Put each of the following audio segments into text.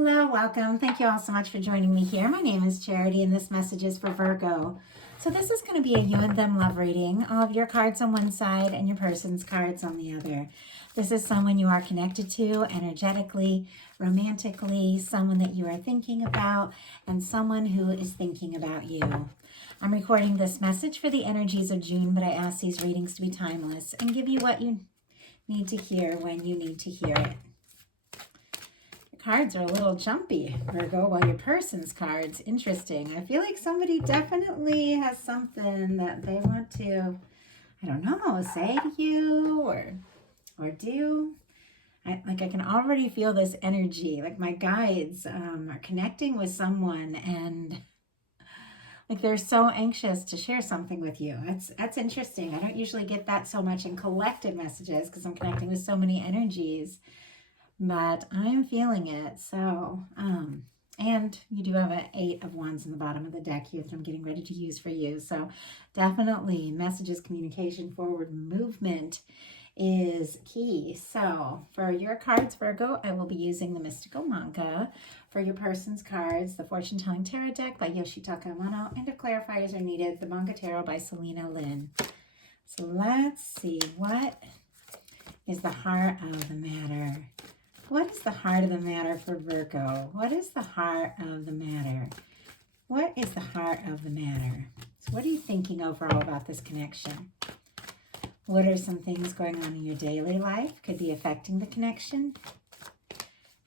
Hello, welcome. Thank you all so much for joining me here. My name is Charity and this message is for Virgo. So this is going to be a you and them love reading. All of your cards on one side and your person's cards on the other. This is someone you are connected to energetically, romantically, someone that you are thinking about, and someone who is thinking about you. I'm recording this message for the energies of June, but I ask these readings to be timeless and give you what you need to hear when you need to hear it. Cards are a little jumpy, Virgo, while your person's cards, interesting. I feel like somebody definitely has something that they want to, I don't know, say to you or do. I can already feel this energy, like my guides are connecting with someone and like they're so anxious to share something with you. That's interesting. I don't usually get that so much in collective messages because I'm connecting with so many energies. But I'm feeling it. So, and you do have an 8 of Wands in the bottom of the deck here that I'm getting ready to use for you. So definitely messages, communication, forward movement is key. So for your cards, Virgo, I will be using the Mystical Manga. For your person's cards, the Fortune Telling Tarot deck by Yoshitaka Amano. And if clarifiers are needed, the Manga Tarot by Selena Lynn. So let's see, what is the heart of the matter? What is the heart of the matter for Virgo? What is the heart of the matter? What is the heart of the matter? So what are you thinking overall about this connection? What are some things going on in your daily life? Could be affecting the connection.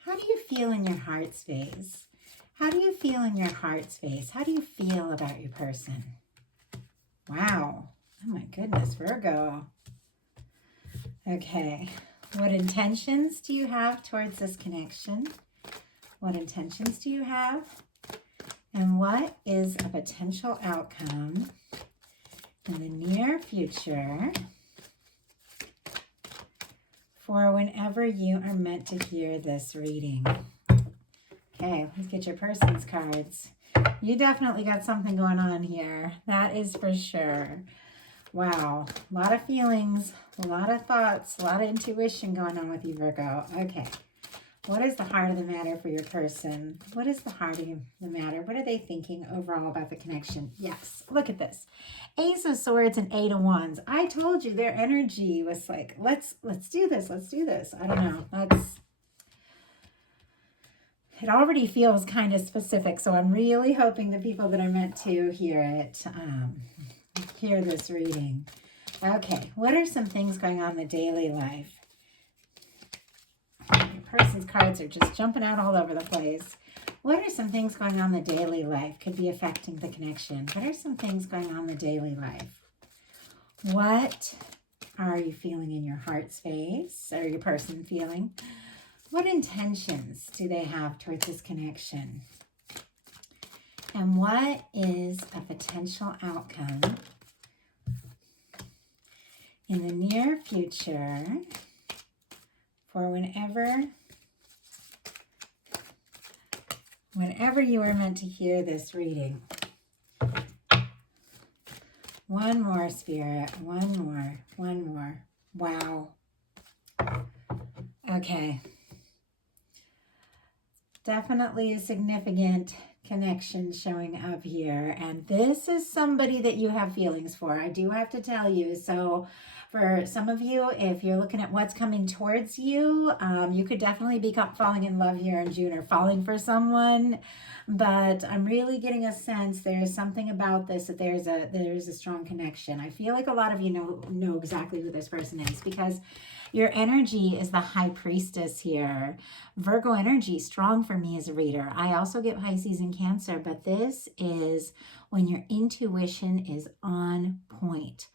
How do you feel in your heart space? How do you feel in your heart space? How do you feel about your person? Wow. Oh my goodness, Virgo. Okay. What intentions do you have towards this connection? What intentions do you have? And what is a potential outcome in the near future for whenever you are meant to hear this reading? Okay, let's get your person's cards. You definitely got something going on here. That is for sure. Wow, a lot of feelings, a lot of thoughts, a lot of intuition going on with you, Virgo. Okay, what is the heart of the matter for your person? What is the heart of the matter? What are they thinking overall about the connection? Yes, look at this. Ace of Swords and 8 of Wands. I told you their energy was like, let's do this, let's do this. I don't know, it already feels kind of specific, so I'm really hoping the people that are meant to hear it, hear this reading. Okay, what are some things going on in the daily life? Your person's cards are just jumping out all over the place. What are some things going on in the daily life? Could be affecting the connection. What are some things going on in the daily life? What are you feeling in your heart space? Or your person feeling? What intentions do they have towards this connection? And what is a potential outcome in the near future for whenever you are meant to hear this reading? One more, Spirit. One more. Wow. Okay. Definitely a significant connection showing up here, and this is somebody that you have feelings for, I do have to tell you. So for some of you, if you're looking at what's coming towards you, you could definitely be falling in love here in June or falling for someone, but I'm really getting a sense there's something about this, that there's a strong connection. I feel like a lot of you know exactly who this person is because your energy is the High Priestess here. Virgo energy, strong for me as a reader. I also get Pisces and Cancer, but this is when your intuition is on point.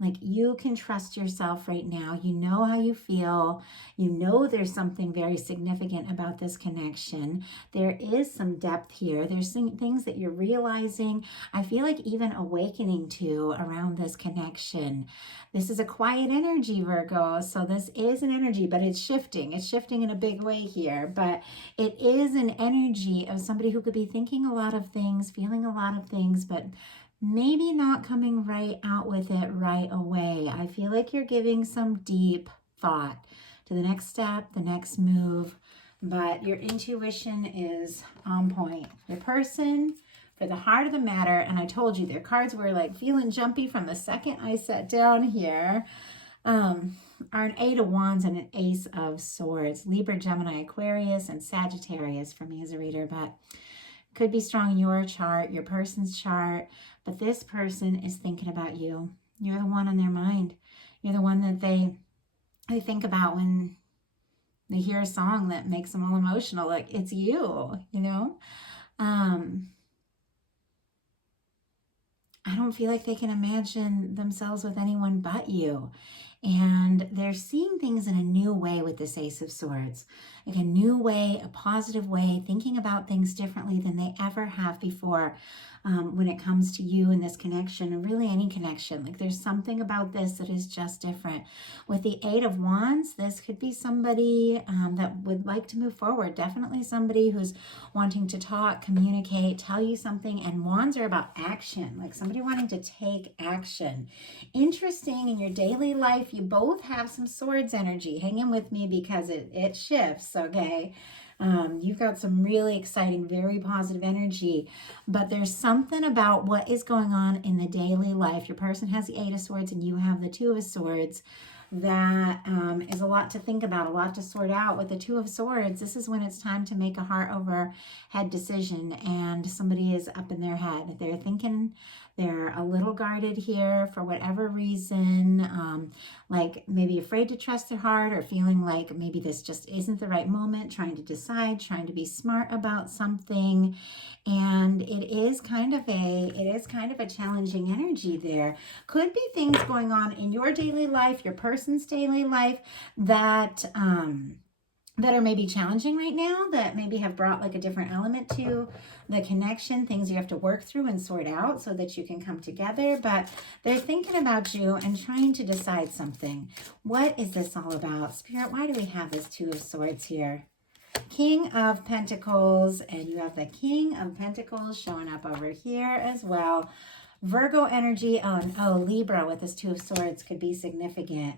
Like you can trust yourself right now. You know how you feel. You know there's something very significant about this connection. There is some depth here. There's some things that you're realizing. I feel like even awakening to around this connection. This is a quiet energy, Virgo. So this is an energy, but it's shifting. It's shifting in a big way here. But it is an energy of somebody who could be thinking a lot of things, feeling a lot of things, but maybe not coming right out with it right away. I feel like you're giving some deep thought to the next step, the next move, but your intuition is on point. Your person, for the heart of the matter, and I told you their cards were like feeling jumpy from the second I sat down here, are an 8 of Wands and an Ace of Swords. Libra, Gemini, Aquarius, and Sagittarius for me as a reader, but could be strong in your chart, your person's chart, but this person is thinking about you. You're the one on their mind. You're the one that they think about when they hear a song that makes them all emotional. Like, it's you, you know? I don't feel like they can imagine themselves with anyone but you. And they're seeing things in a new way with this Ace of Swords. Like a new way, a positive way, thinking about things differently than they ever have before when it comes to you and this connection, and really any connection. Like there's something about this that is just different. With the 8 of Wands, this could be somebody that would like to move forward. Definitely somebody who's wanting to talk, communicate, tell you something. And Wands are about action, like somebody wanting to take action. Interesting, in your daily life, you both have some Swords energy. Hang in with me because it shifts, okay? You've got some really exciting, very positive energy, but there's something about what is going on in the daily life. Your person has the 8 of Swords and you have the 2 of Swords. That is a lot to think about, a lot to sort out. With the 2 of Swords, this is when it's time to make a heart over head decision, and somebody is up in their head. They're thinking, they're a little guarded here for whatever reason, like maybe afraid to trust their heart, or feeling like maybe this just isn't the right moment, trying to decide, trying to be smart about something. And it is kind of a challenging energy there. Could be things going on in your daily life, your person's daily life, that are maybe challenging right now, that maybe have brought like a different element to the connection, things you have to work through and sort out so that you can come together. But they're thinking about you and trying to decide something. What is this all about? Spirit, why do we have this 2 of Swords here? King of Pentacles, and you have the King of Pentacles showing up over here as well. Virgo energy, oh, Libra with this 2 of Swords could be significant.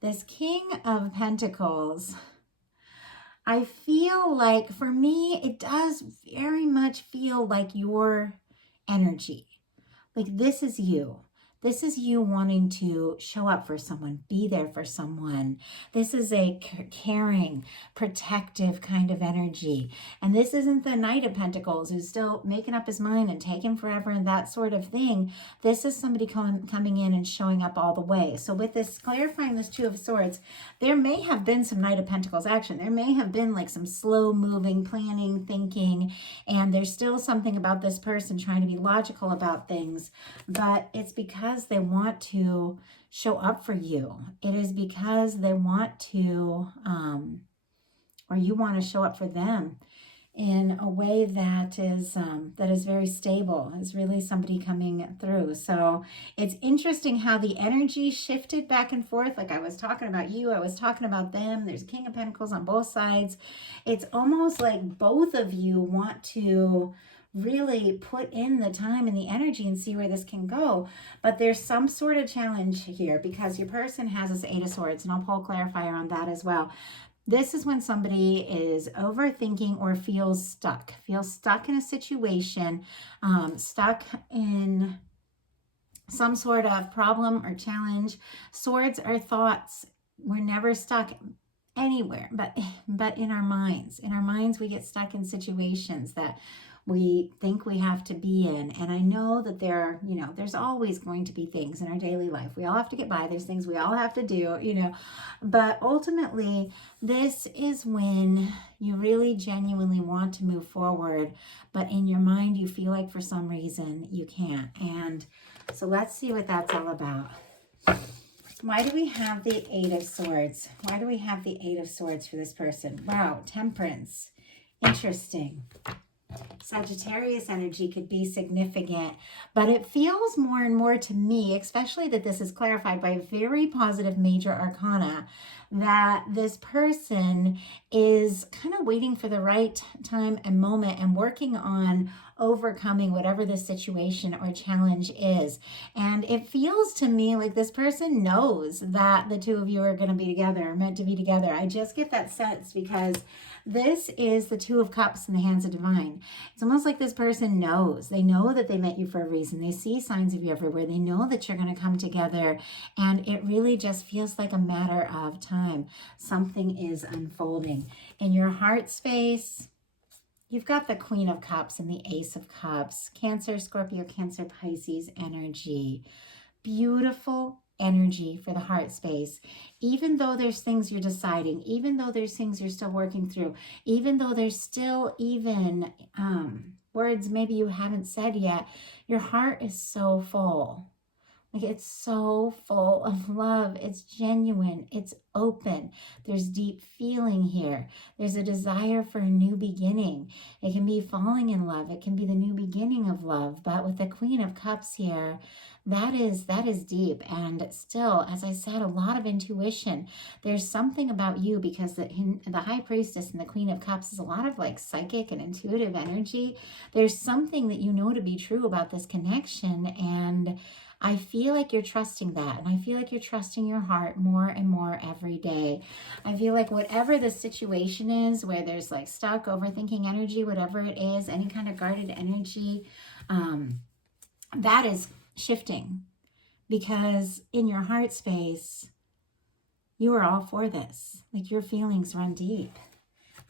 This King of Pentacles, I feel like, for me, it does very much feel like your energy. Like this is you. This is you wanting to show up for someone, be there for someone. This is a caring, protective kind of energy. And this isn't the Knight of Pentacles who's still making up his mind and taking forever and that sort of thing. This is somebody coming in and showing up all the way. So with this, clarifying this 2 of Swords, there may have been some Knight of Pentacles action. There may have been like some slow moving, planning, thinking, and there's still something about this person trying to be logical about things, but it's because they want to show up for you. It is because they want to, or you want to show up for them in a way that is very stable. Is really somebody coming through. So it's interesting how the energy shifted back and forth. Like I was talking about you, I was talking about them. There's a King of Pentacles on both sides. It's almost like both of you want to really put in the time and the energy and see where this can go. But there's some sort of challenge here because your person has this 8 of Swords, and I'll pull a clarifier on that as well. This is when somebody is overthinking or feels stuck in a situation, stuck in some sort of problem or challenge. Swords are thoughts. We're never stuck anywhere, but in our minds. In our minds, we get stuck in situations that we think we have to be in. And I know that there's always going to be things in our daily life. We all have to get by. There's things we all have to do, but ultimately this is when you really genuinely want to move forward, but in your mind, you feel like for some reason you can't. And so let's see what that's all about. Why do we have the 8 of Swords? Why do we have the 8 of Swords for this person? Wow, Temperance. Interesting. Sagittarius energy could be significant, but it feels more and more to me, especially that this is clarified by very positive major arcana, that this person is kind of waiting for the right time and moment and working on overcoming whatever the situation or challenge is. And it feels to me like this person knows that the two of you are going to be together, meant to be together. I just get that sense because this is the Two of Cups in the hands of divine. It's almost like this person knows. They know that they met you for a reason. They see signs of you everywhere. They know that you're going to come together. And it really just feels like a matter of time. Something is unfolding. In your heart space, you've got the Queen of Cups and the Ace of Cups. Cancer, Scorpio, Cancer, Pisces energy. Beautiful energy for the heart space. Even though there's things you're deciding, even though there's things you're still working through, even though there's still even words maybe you haven't said yet, your heart is so full. Like it's so full of love. It's genuine. It's open. There's deep feeling here. There's a desire for a new beginning. It can be falling in love. It can be the new beginning of love. But with the Queen of Cups here, that is deep. And still, as I said, a lot of intuition. There's something about you because the High Priestess and the Queen of Cups is a lot of like psychic and intuitive energy. There's something that you know to be true about this connection, and I feel like you're trusting that, and I feel like you're trusting your heart more and more every day. I feel like whatever the situation is, where there's like stuck, overthinking energy, whatever it is, any kind of guarded energy, that is shifting, because in your heart space, you are all for this. Like your feelings run deep.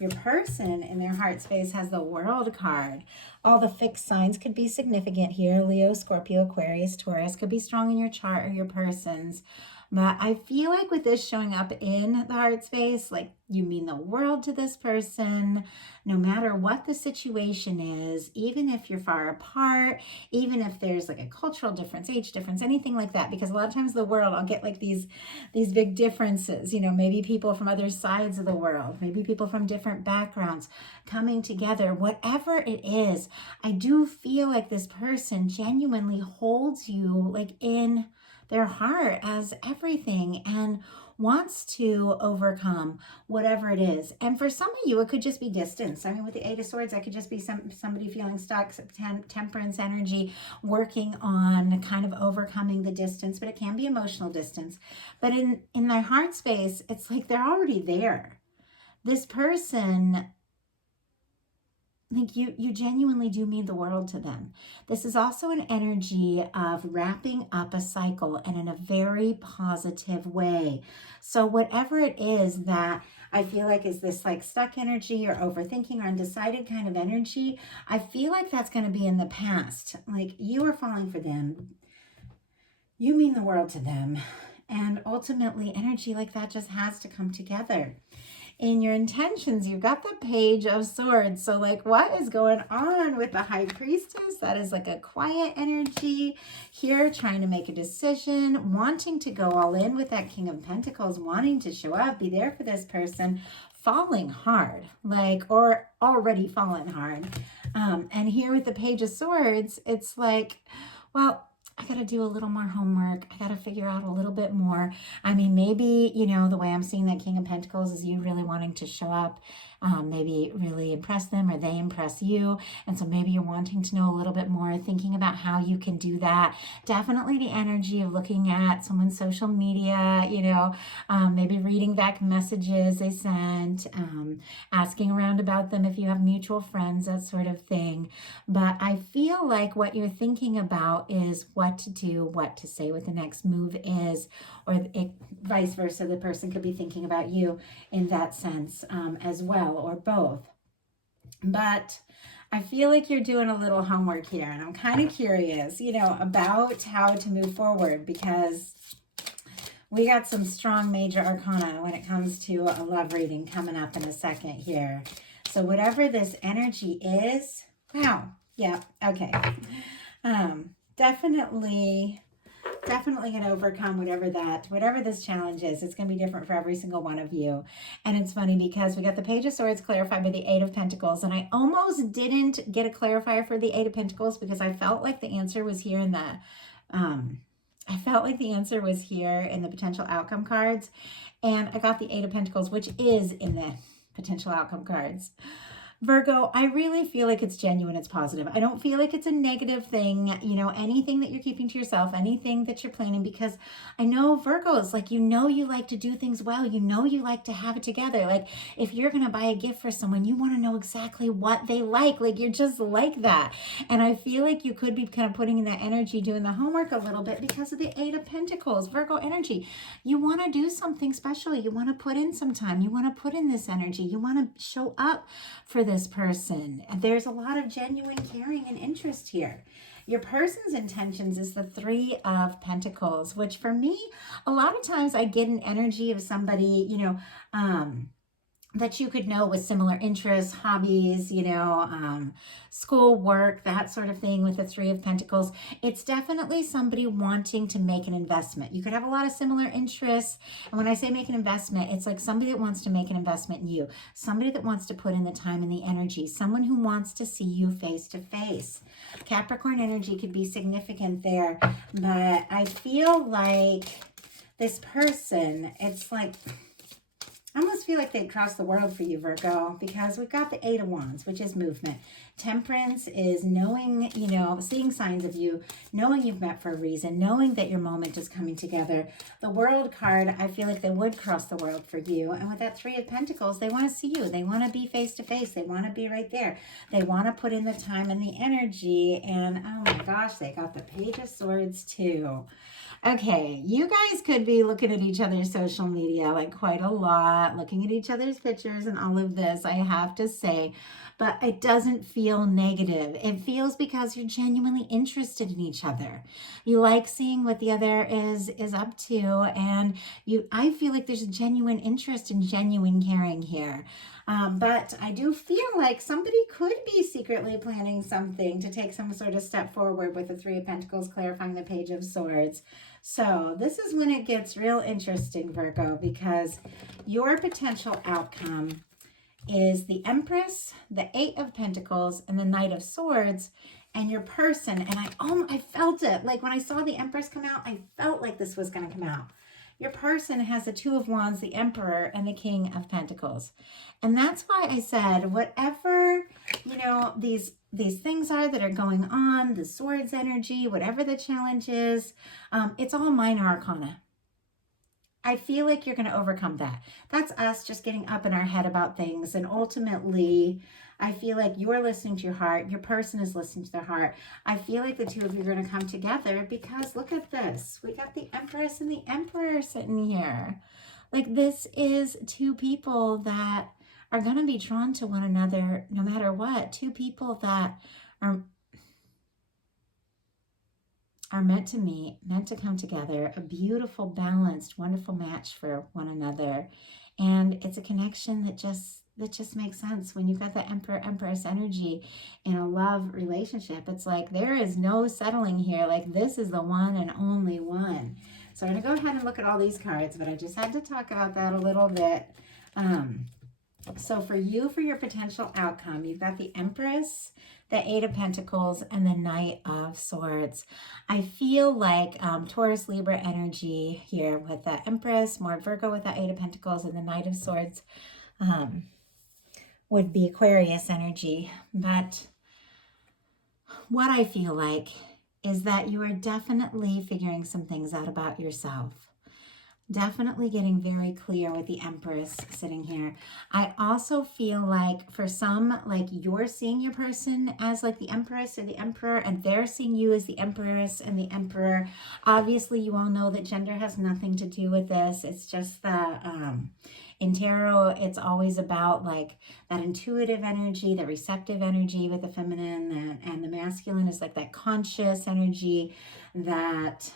Your person in their heart space has the World card. All the fixed signs could be significant here. Leo, Scorpio, Aquarius, Taurus could be strong in your chart or your person's. But I feel like with this showing up in the heart space, like you mean the world to this person, no matter what the situation is, even if you're far apart, even if there's like a cultural difference, age difference, anything like that, because a lot of times the world, I'll get like these big differences, you know, maybe people from other sides of the world, maybe people from different backgrounds coming together, whatever it is, I do feel like this person genuinely holds you like in their heart as everything and wants to overcome whatever it is. And for some of you, it could just be distance. I mean, with the Eight of Swords, that could just be somebody feeling stuck, temperance energy, working on kind of overcoming the distance, but it can be emotional distance. But in their heart space, it's like they're already there. This person, like you genuinely do mean the world to them. This is also an energy of wrapping up a cycle and in a very positive way. So whatever it is that I feel like is this like stuck energy or overthinking or undecided kind of energy, I feel like that's going to be in the past. Like you are falling for them. You mean the world to them. And ultimately energy like that just has to come together. In your intentions, you've got the Page of Swords. So like what is going on with the High Priestess? That is like a quiet energy here, trying to make a decision, wanting to go all in with that King of Pentacles, wanting to show up, be there for this person, falling hard, like, or already fallen hard. And here with the Page of Swords, it's like, well, I got to do a little more homework. I got to figure out a little bit more. I mean, maybe, you know, the way I'm seeing that King of Pentacles is you really wanting to show up, maybe really impress them or they impress you. And so maybe you're wanting to know a little bit more, thinking about how you can do that. Definitely the energy of looking at someone's social media, you know, maybe reading back messages they sent, asking around about them if you have mutual friends, that sort of thing. But I feel like what you're thinking about is what to do, what to say, what the next move is, or vice versa. The person could be thinking about you in that sense as well, or both. But I feel like you're doing a little homework here, and I'm kind of curious, you know, about how to move forward, because we got some strong major arcana when it comes to a love reading coming up in a second here. So whatever this energy is, wow, yeah, okay. Definitely going to overcome whatever this challenge is. It's going to be different for every single one of you. And it's funny because we got the Page of Swords clarified by the Eight of Pentacles, and I almost didn't get a clarifier for the Eight of Pentacles because I felt like the answer was here in the I felt like the answer was here in the potential outcome cards. And I got the Eight of Pentacles, which is in the potential outcome cards. Virgo, I really feel like it's genuine, it's positive. I don't feel like it's a negative thing, you know, anything that you're keeping to yourself, anything that you're planning, because I know Virgos, like, you know, you like to do things well, you know, you like to have it together. Like, if you're going to buy a gift for someone, you want to know exactly what they like you're just like that. And I feel like you could be kind of putting in that energy, doing the homework a little bit because of the Eight of Pentacles, Virgo energy. You want to do something special. You want to put in some time. You want to put in this energy. You want to show up for this person. There's a lot of genuine caring and interest here. Your person's intentions is the Three of Pentacles, which for me, a lot of times I get an energy of somebody, you know, that you could know with similar interests, hobbies, you know, school, work, that sort of thing with the Three of Pentacles. It's definitely somebody wanting to make an investment. You could have a lot of similar interests. And when I say make an investment, it's like somebody that wants to make an investment in you, somebody that wants to put in the time and the energy, someone who wants to see you face to face. Capricorn energy could be significant there, but I feel like this person, it's like, I almost feel like they'd cross the world for you, Virgo, because we've got the Eight of Wands, which is movement. Temperance is knowing, you know, seeing signs of you, knowing you've met for a reason, knowing that your moment is coming together. The World card, I feel like they would cross the world for you. And with that Three of Pentacles, they want to see you. They want to be face to face. They want to be right there. They want to put in the time and the energy. And oh my gosh, they got the Page of Swords too. Okay, you guys could be looking at each other's social media like quite a lot, looking at each other's pictures and all of this, I have to say, but it doesn't feel negative. It feels because you're genuinely interested in each other. You like seeing what the other is up to, and I feel like there's a genuine interest and genuine caring here. But I do feel like somebody could be secretly planning something to take some sort of step forward with the Three of Pentacles clarifying the Page of Swords. So this is when it gets real interesting, Virgo, because your potential outcome is the Empress, the Eight of Pentacles, and the Knight of Swords, and your person. And I felt it. Like when I saw the Empress come out, I felt like this was going to come out. Your person has the Two of Wands, the Emperor, and the King of Pentacles. And that's why I said, whatever, you know, these things are that are going on, the Swords energy, whatever the challenge is, it's all minor arcana. I feel like you're going to overcome that. That's us just getting up in our head about things. And ultimately, I feel like you're listening to your heart. Your person is listening to their heart. I feel like the two of you are going to come together because look at this. We got the Empress and the Emperor sitting here. Like this is two people that are going to be drawn to one another no matter what. Two people that are meant to meet, meant to come together, a beautiful, balanced, wonderful match for one another. And it's a connection that just makes sense. When you've got the Emperor, Empress energy in a love relationship, it's like there is no settling here. Like this is the one and only one. So I'm going to go ahead and look at all these cards, but I just had to talk about that a little bit. So for you, for your potential outcome, you've got the Empress, the Eight of Pentacles, and the Knight of Swords. I feel like Taurus, Libra energy here with the Empress, more Virgo with the Eight of Pentacles, and the Knight of Swords would be Aquarius energy. But what I feel like is that you are definitely figuring some things out about yourself. Definitely getting very clear with the Empress sitting here. I also feel like for some, like you're seeing your person as like the Empress or the Emperor, and they're seeing you as the Empress and the Emperor. Obviously, you all know that gender has nothing to do with this. It's just the, in tarot, it's always about like that intuitive energy, the receptive energy with the feminine, and the masculine is like that conscious energy, that,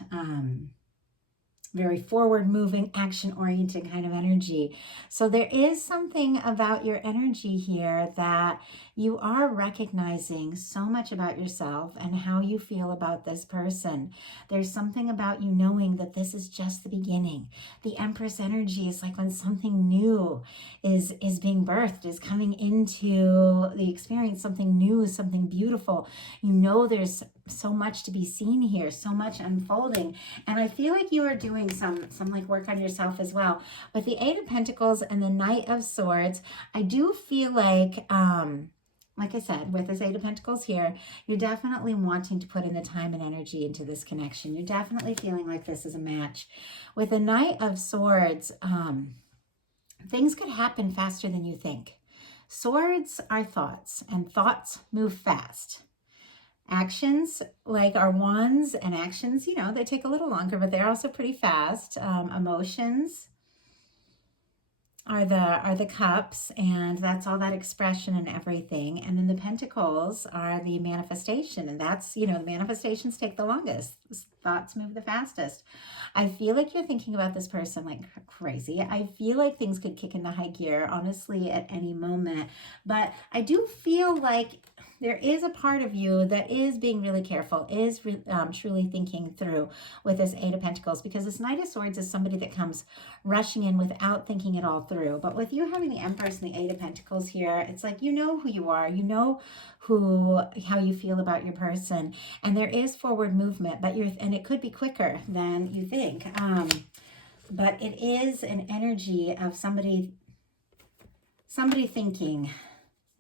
very forward-moving, action-oriented kind of energy. So there is something about your energy here that you are recognizing so much about yourself and how you feel about this person. There's something about you knowing that this is just the beginning. The Empress energy is like when something new is being birthed, is coming into the experience, something new, something beautiful. You know there's so much to be seen here, so much unfolding. And I feel like you are doing some like work on yourself as well. With the Eight of Pentacles and the Knight of Swords, I do feel like I said, with this Eight of Pentacles here, you're definitely wanting to put in the time and energy into this connection. You're definitely feeling like this is a match. With the Knight of Swords, things could happen faster than you think. Swords are thoughts, and thoughts move fast. Actions, like our wands and actions, you know, they take a little longer, but they're also pretty fast. Emotions are the cups, and that's all that expression and everything. And then the pentacles are the manifestation, and that's, you know, the manifestations take the longest. Thoughts move the fastest. I feel like you're thinking about this person like crazy. I feel like things could kick into high gear, honestly, at any moment. But I do feel like there is a part of you that is being really careful, is truly thinking through with this Eight of Pentacles, because this Knight of Swords is somebody that comes rushing in without thinking it all through. But with you having the Empress and the Eight of Pentacles here, it's like you know who you are, you know how you feel about your person, and there is forward movement, but and it could be quicker than you think. But it is an energy of somebody thinking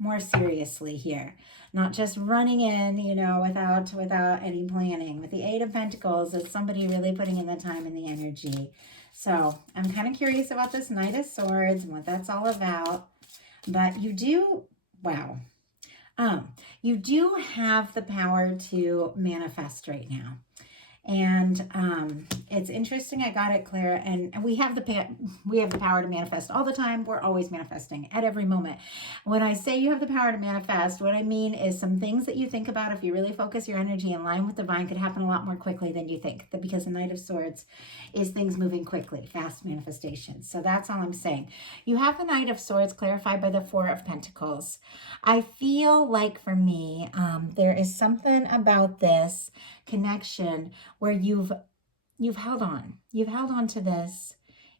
more seriously here, not just running in, you know, without any planning. With the Eight of Pentacles, it's somebody really putting in the time and the energy. So I'm kind of curious about this Knight of Swords and what that's all about. But you do, wow. You do have the power to manifest right now. And it's interesting. I got it, Claire. And we have the power to manifest all the time. We're always manifesting at every moment. When I say you have the power to manifest, what I mean is some things that you think about, if you really focus your energy in line with divine, could happen a lot more quickly than you think. Because the Knight of Swords is things moving quickly, fast manifestation. So that's all I'm saying. You have the Knight of Swords clarified by the Four of Pentacles. I feel like for me, there is something about this connection where you've held on. You've held on to this.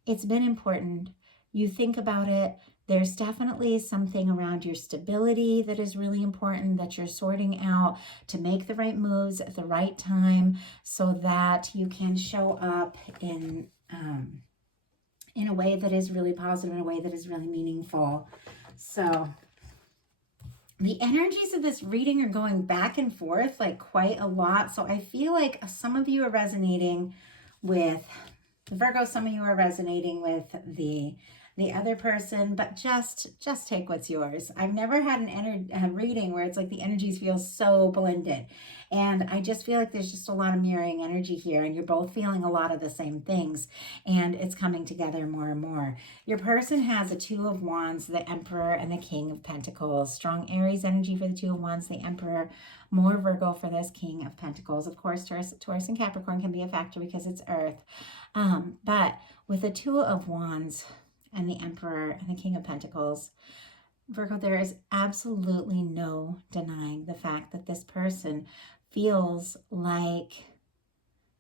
It's been important. You think about it. There's definitely something around your stability that is really important that you're sorting out to make the right moves at the right time so that you can show up in a way that is really positive, in a way that is really meaningful. So the energies of this reading are going back and forth like quite a lot. So I feel like some of you are resonating with the Virgo, some of you are resonating with the other person, but just take what's yours. I've never had a reading where it's like the energies feel so blended. And I just feel like there's just a lot of mirroring energy here, and you're both feeling a lot of the same things, and it's coming together more and more. Your person has a Two of Wands, the Emperor, and the King of Pentacles. Strong Aries energy for the Two of Wands, the Emperor. More Virgo for this King of Pentacles. Of course, Taurus and Capricorn can be a factor because it's Earth. But with the Two of Wands and the Emperor and the King of Pentacles, Virgo, there is absolutely no denying the fact that this person feels like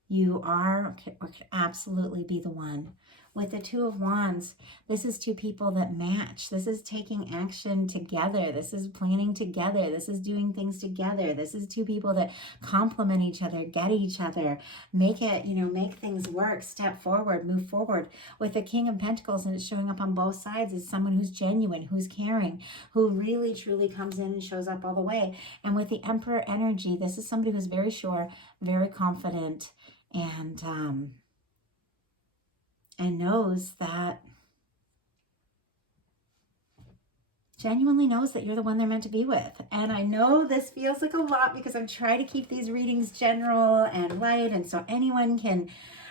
you are or could absolutely be the one. With the Two of Wands, this is two people that match. This is taking action together. This is planning together. This is doing things together. This is two people that complement each other, get each other, make it, make things work, step forward, move forward. With the King of Pentacles, and it's showing up on both sides, is someone who's genuine, who's caring, who really, truly comes in and shows up all the way. And with the Emperor energy, this is somebody who's very sure, very confident, and knows that, genuinely knows that you're the one they're meant to be with. And I know this feels like a lot because I'm trying to keep these readings general and light, and so anyone can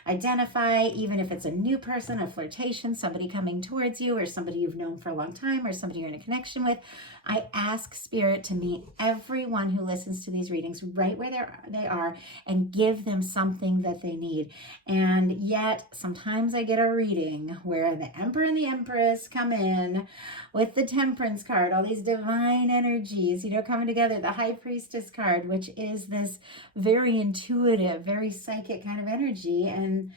identify, even if it's a new person, a flirtation, somebody coming towards you, or somebody you've known for a long time, or somebody you're in a connection with. I ask Spirit to meet everyone who listens to these readings right where they are and give them something that they need. And yet, sometimes I get a reading where the Emperor and the Empress come in with the Temperance card, all these divine energies, coming together, the High Priestess card, which is this very intuitive, very psychic kind of energy, and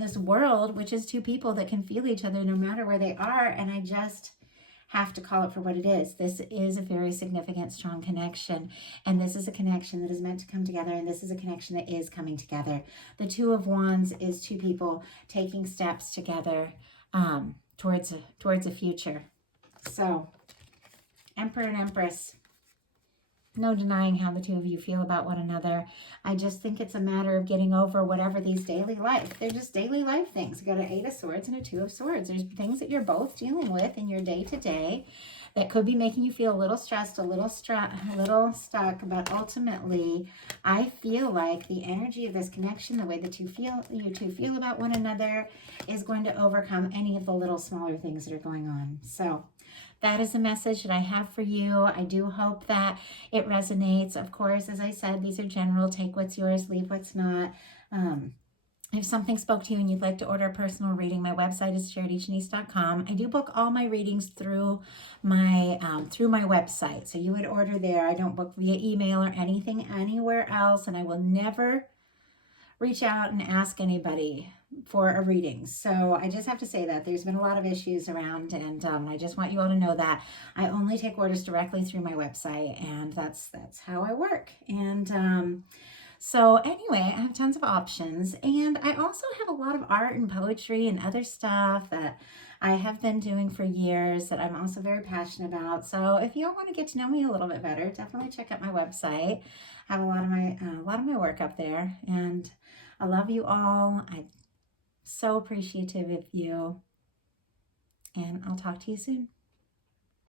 this world, which is two people that can feel each other no matter where they are. And I just have to call it for what it is. This is a very significant, strong connection. And this is a connection that is meant to come together. And this is a connection that is coming together. The Two of Wands is two people taking steps together towards a future. So, Emperor and Empress, no denying how the two of you feel about one another. I just think it's a matter of getting over whatever these daily life. They're just daily life things. You got an 8 of Swords and a 2 of Swords. There's things that you're both dealing with in your day-to-day that could be making you feel a little stressed, a little stuck. But ultimately, I feel like the energy of this connection, the way that you two feel about one another, is going to overcome any of the little smaller things that are going on. So that is the message that I have for you. I do hope that it resonates. Of course, as I said, these are general. Take what's yours, leave what's not. If something spoke to you and you'd like to order a personal reading, my website is charityjanice.com. I do book all my readings through my website. So you would order there. I don't book via email or anything anywhere else. And I will never reach out and ask anybody for a reading. So I just have to say that there's been a lot of issues around, and I just want you all to know that I only take orders directly through my website, and that's how I work. And so anyway, I have tons of options, and I also have a lot of art and poetry and other stuff that I have been doing for years that I'm also very passionate about. So if you want to get to know me a little bit better, definitely check out my website. I have a lot of my work up there, and I love you all. I'm so appreciative of you, and I'll talk to you soon.